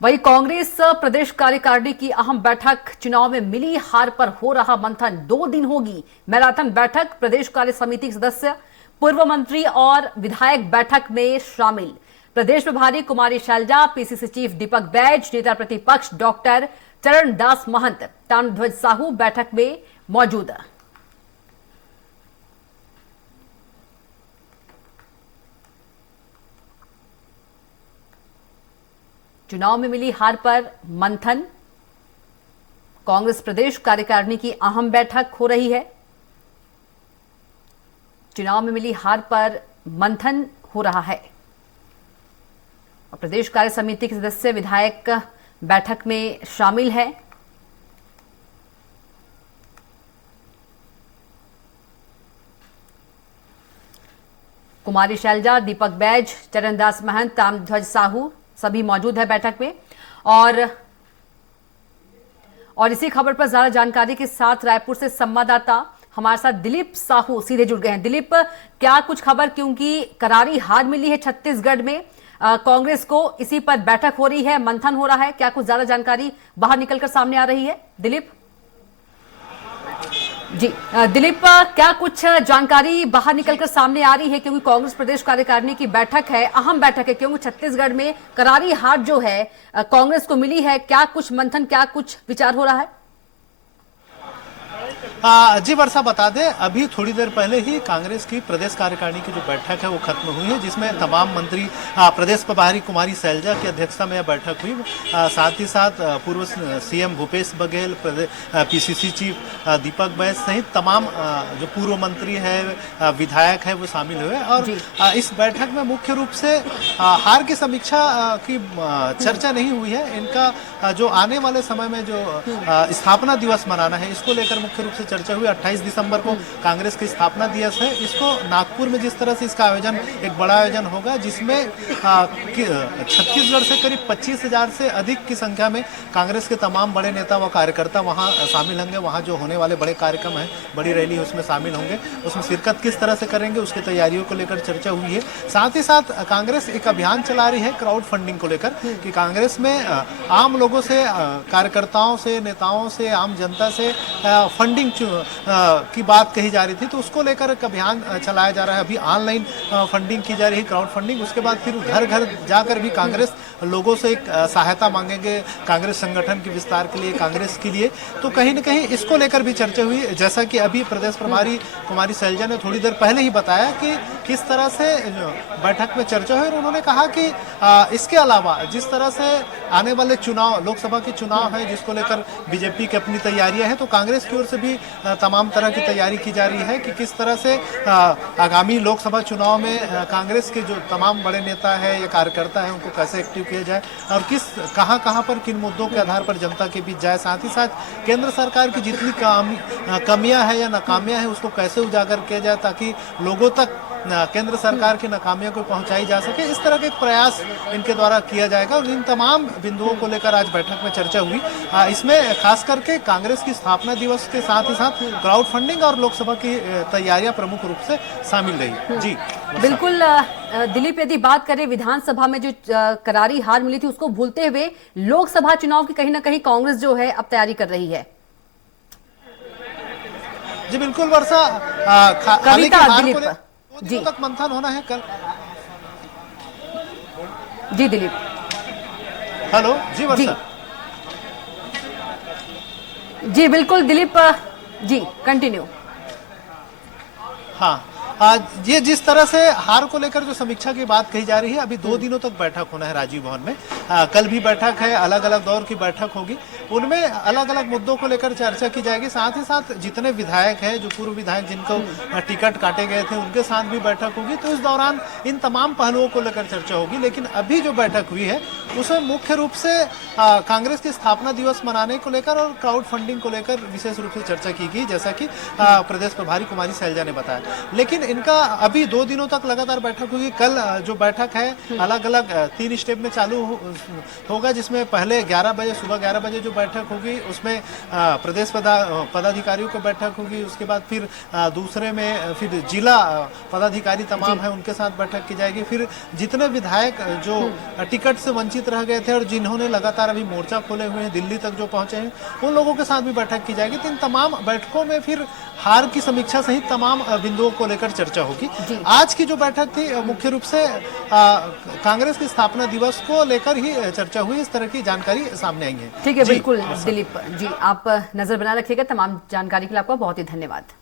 वही कांग्रेस प्रदेश कार्यकारिणी की अहम बैठक, चुनाव में मिली हार पर हो रहा मंथन। 2 दिन होगी मैराथन बैठक। प्रदेश कार्य समिति सदस्य, पूर्व मंत्री और विधायक बैठक में शामिल। प्रदेश प्रभारी कुमारी शैलजा, पीसीसी चीफ दीपक बैज, नेता प्रतिपक्ष डॉक्टर चरणदास महंत, ताम्रध्वज साहू बैठक में मौजूद। चुनाव में मिली हार पर मंथन, कांग्रेस प्रदेश कार्यकारिणी की अहम बैठक हो रही है। चुनाव में मिली हार पर मंथन हो रहा है और प्रदेश कार्य समिति के सदस्य, विधायक बैठक में शामिल है। कुमारी शैलजा, दीपक बैज, चरणदास महंत, ताम्रध्वज साहू सभी मौजूद है बैठक में। और इसी खबर पर ज्यादा जानकारी के साथ रायपुर से संवाददाता हमारे साथ दिलीप साहू सीधे जुड़ गए हैं। दिलीप, क्या कुछ खबर, क्योंकि करारी हार मिली है छत्तीसगढ़ में कांग्रेस को, इसी पर बैठक हो रही है, मंथन हो रहा है, क्या कुछ ज्यादा जानकारी बाहर निकलकर सामने आ रही है? दिलीप जी, दिलीप, क्या कुछ जानकारी बाहर निकलकर सामने आ रही है, क्योंकि कांग्रेस प्रदेश कार्यकारिणी की बैठक है, अहम बैठक है, क्योंकि छत्तीसगढ़ में करारी हार जो है कांग्रेस को मिली है, क्या कुछ मंथन, क्या कुछ विचार हो रहा है? जी वर्षा, बता दें अभी थोड़ी देर पहले ही कांग्रेस की प्रदेश कार्यकारिणी की जो बैठक है वो खत्म हुई है, जिसमें तमाम मंत्री, प्रदेश प्रभारी कुमारी शैलजा की अध्यक्षता में यह बैठक हुई। साथ ही साथ पूर्व CM Bhupesh Baghel, PCC chief Deepak Baij सहित तमाम जो पूर्व मंत्री है, विधायक है, वो शामिल हुए। और इस बैठक में मुख्य रूप से हार की समीक्षा की चर्चा नहीं हुई है। इनका जो आने वाले समय में जो स्थापना दिवस मनाना है, इसको लेकर मुख्य रूप से चर्चा हुई। 28 दिसंबर को कांग्रेस की स्थापना दिवस है। इसको नागपुर में जिस तरह से इसका आयोजन, एक बड़ा आयोजन होगा, जिसमें छत्तीसगढ़ से करीब 25,000 से अधिक की संख्या में कांग्रेस के तमाम बड़े नेता व कार्यकर्ता वहां शामिल होंगे। वहां जो होने वाले बड़े कार्यक्रम है, बड़ी रैली, उसमें शामिल होंगे। उसमें शिरकत किस तरह से करेंगे, उसकी तैयारियों को लेकर चर्चा हुई है। साथ ही साथ कांग्रेस एक अभियान चला रही है क्राउड फंडिंग को लेकर, कि कांग्रेस में आम लोगों से, कार्यकर्ताओं से, नेताओं से, आम जनता से फंडिंग की बात कही जा रही थी, तो उसको लेकर एक अभियान चलाया जा रहा है। अभी ऑनलाइन फंडिंग की जा रही है, क्राउड फंडिंग। उसके बाद फिर घर घर जाकर भी कांग्रेस लोगों से एक सहायता मांगेंगे कांग्रेस संगठन के विस्तार के लिए, कांग्रेस के लिए। तो कहीं न कहीं इसको लेकर भी चर्चा हुई, जैसा कि अभी प्रदेश प्रभारी कुमारी शैलजा ने थोड़ी देर पहले ही बताया कि किस तरह से बैठक में चर्चा हुई। और उन्होंने कहा कि इसके अलावा जिस तरह से आने वाले चुनाव, लोकसभा के चुनाव है, जिसको लेकर बीजेपी की अपनी तैयारियां हैं, तो कांग्रेस की ओर से भी तमाम तरह की तैयारी की जा रही है कि किस तरह से आगामी लोकसभा चुनाव में कांग्रेस के जो तमाम बड़े नेता है या कार्यकर्ता है, उनको कैसे एक्टिव किया जाए और कहां पर किन मुद्दों के आधार पर जनता के बीच जाए। साथ ही साथ केंद्र सरकार की जितनी कमियां है या नाकामियां है, उसको कैसे उजागर किया जाए, ताकि लोगों तक केंद्र सरकार की नाकामियों को पहुंचाई जा सके। इस तरह के प्रयास इनके द्वारा किया जाएगा। और इन तमाम बिंदुओं को लेकर आज बैठक में चर्चा हुई। इसमें खास करके कांग्रेस की स्थापना दिवस के साथ ही साथ क्राउड फंडिंग और लोकसभा की तैयारियां प्रमुख रूप से शामिल रही। जी बिल्कुल दिलीप, यदि बात करें विधानसभा में जो करारी हार मिली थी, उसको भूलते हुए लोकसभा चुनाव की कहीं ना कहीं कांग्रेस जो है अब तैयारी कर रही है। जी बिल्कुल वर्षा, दिलीप जी तक मंथन होना है कल। जी दिलीप, हेलो जी वर्षा। जी बिल्कुल दिलीप, जी कंटिन्यू। हाँ, ये जिस तरह से हार को लेकर जो समीक्षा की बात कही जा रही है, अभी 2 दिनों तक बैठक होना है राजीव भवन में। कल भी बैठक है, अलग अलग दौर की बैठक होगी, उनमें अलग अलग मुद्दों को लेकर चर्चा की जाएगी। साथ ही साथ जितने विधायक हैं, जो पूर्व विधायक जिनको टिकट काटे गए थे, उनके साथ भी बैठक होगी। तो इस दौरान इन तमाम पहलुओं को लेकर चर्चा होगी। लेकिन अभी जो बैठक हुई है, उसमें मुख्य रूप से कांग्रेस की स्थापना दिवस मनाने को लेकर और क्राउड फंडिंग को लेकर विशेष रूप से चर्चा की गई, जैसा कि प्रदेश प्रभारी कुमारी शैलजा ने बताया। लेकिन इनका अभी 2 दिनों तक लगातार बैठक होगी। कल जो बैठक है अलग अलग 3 स्टेप में चालू होगा, जिसमें पहले 11 बजे सुबह 11 बजे जो बैठक होगी उसमें प्रदेश पदाधिकारियों की बैठक होगी। उसके बाद फिर दूसरे में फिर जिला पदाधिकारी तमाम है उनके साथ बैठक की जाएगी। फिर जितने विधायक जो टिकट से वंचित रह गए थे और जिन्होंने लगातार अभी मोर्चा खोले हुए हैं, दिल्ली तक जो पहुंचे हैं, उन लोगों के साथ भी बैठक की जाएगी। तो इन तमाम बैठकों में फिर हार की समीक्षा सहित तमाम बिंदुओं को लेकर चर्चा होगी। आज की जो बैठक थी मुख्य रूप से कांग्रेस के स्थापना दिवस को लेकर ही चर्चा हुई। इस तरह की जानकारी सामने आई है। ठीक है, बिल्कुल दिलीप जी, आप नजर बना रखिएगा। तमाम जानकारी के लिए आपका बहुत ही धन्यवाद।